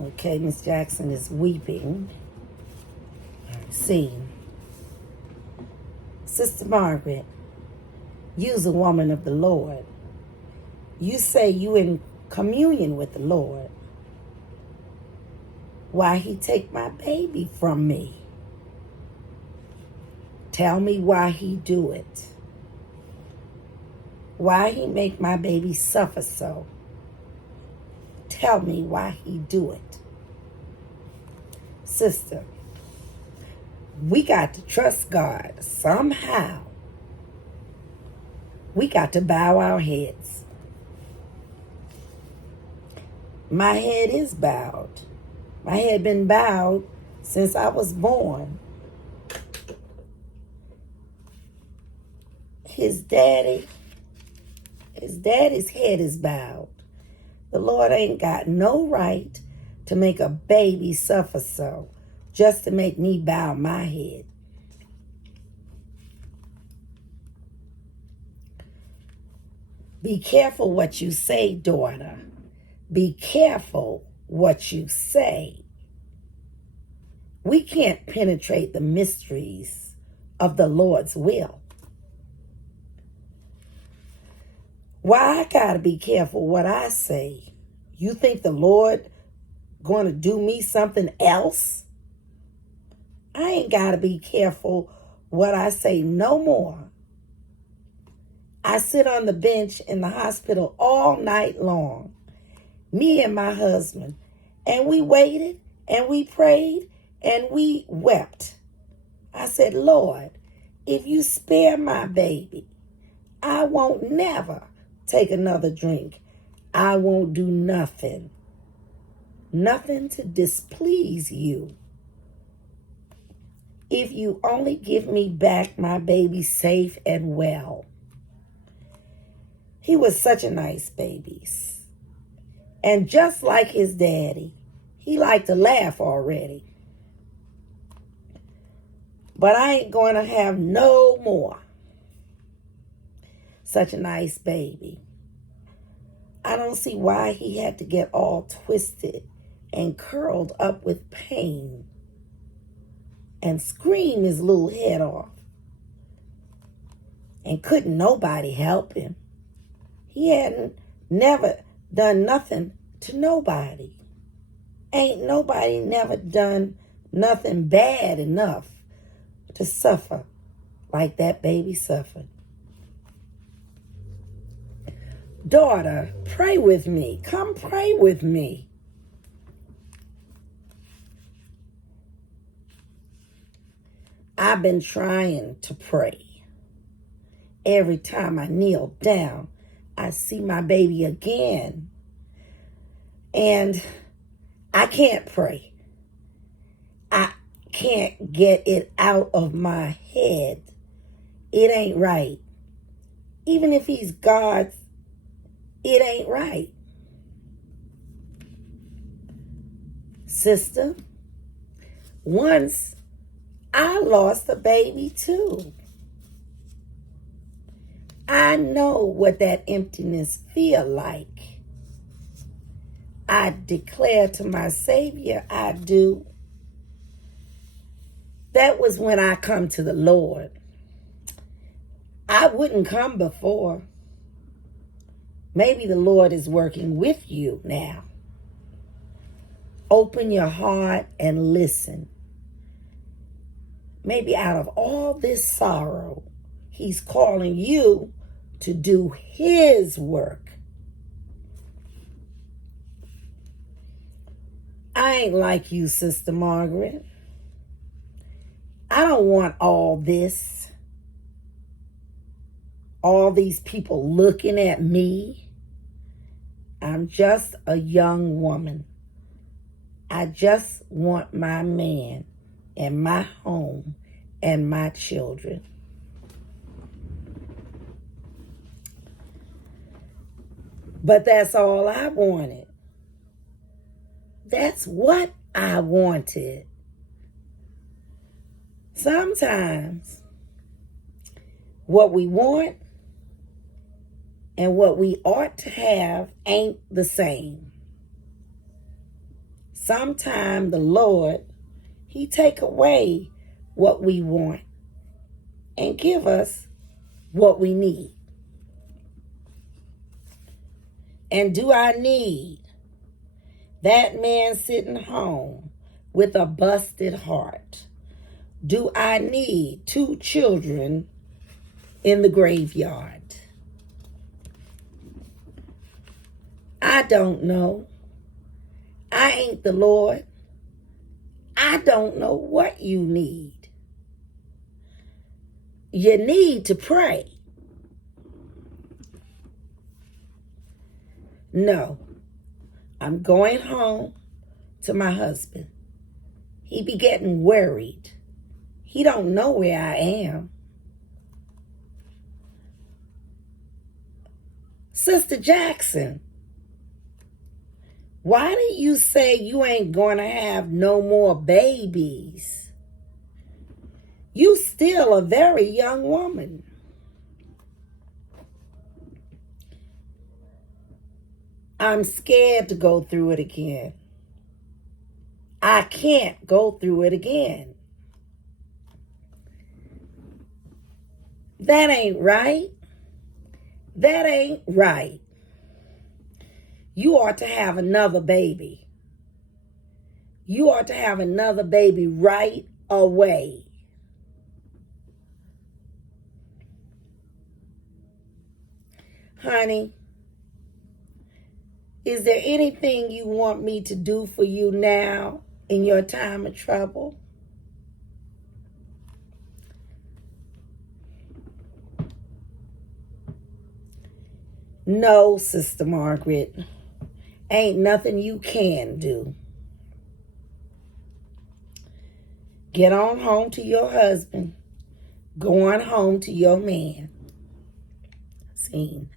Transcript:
Okay, Miss Jackson is weeping. Scene. Sister Margaret, you's a woman of the Lord. You say you in communion with the Lord. Why he take my baby from me? Tell me why he do it. Why he make my baby suffer so? Tell me why he do it. Sister, we got to trust God somehow. We got to bow our heads. My head is bowed. My head been bowed since I was born. His daddy's head is bowed. The Lord ain't got no right to make a baby suffer so, just to make me bow my head. Be careful what you say, daughter. Be careful what you say. We can't penetrate the mysteries of the Lord's will. Why I gotta be careful what I say? You think the Lord going to do me something else? I ain't gotta be careful what I say no more. I sit on the bench in the hospital all night long, me and my husband, and we waited and we prayed and we wept. I said, Lord, if you spare my baby, I won't never take another drink. I won't do nothing to displease you. If you only give me back my baby safe and well. He was such a nice baby. And just like his daddy, he liked to laugh already. But I ain't going to have no more. Such a nice baby. I don't see why he had to get all twisted and curled up with pain and scream his little head off. And couldn't nobody help him. He hadn't never done nothing to nobody. Ain't nobody never done nothing bad enough to suffer like that baby suffered. Daughter, pray with me. Come pray with me. I've been trying to pray. Every time I kneel down, I see my baby again. And I can't pray. I can't get it out of my head. It ain't right. Even if he's God's, it ain't right. Sister, once I lost a baby too. I know what that emptiness feel like. I declare to my Savior, I do. That was when I come to the Lord. I wouldn't come before. Maybe the Lord is working with you now. Open your heart and listen. Maybe out of all this sorrow, he's calling you to do his work. I ain't like you, Sister Margaret. I don't want all this. All these people looking at me. I'm just a young woman. I just want my man and my home and my children. But that's all I wanted. That's what I wanted. Sometimes what we want and what we ought to have ain't the same. sometime the Lord, he take away what we want and give us what we need. And do I need that man sitting home with a busted heart? Do I need 2 children in the graveyard? I don't know. I ain't the Lord. I don't know what you need. You need to pray. No, I'm going home to my husband. He be getting worried. He don't know where I am. Sister Jackson, why did you say you ain't going to have no more babies? You still a very young woman. I'm scared to go through it again. I can't go through it again. That ain't right. That ain't right. You ought to have another baby. You ought to have another baby right away. Honey, is there anything you want me to do for you now in your time of trouble? No, Sister Margaret. Ain't nothing you can do. Get on home to your husband. Go on home to your man. Scene.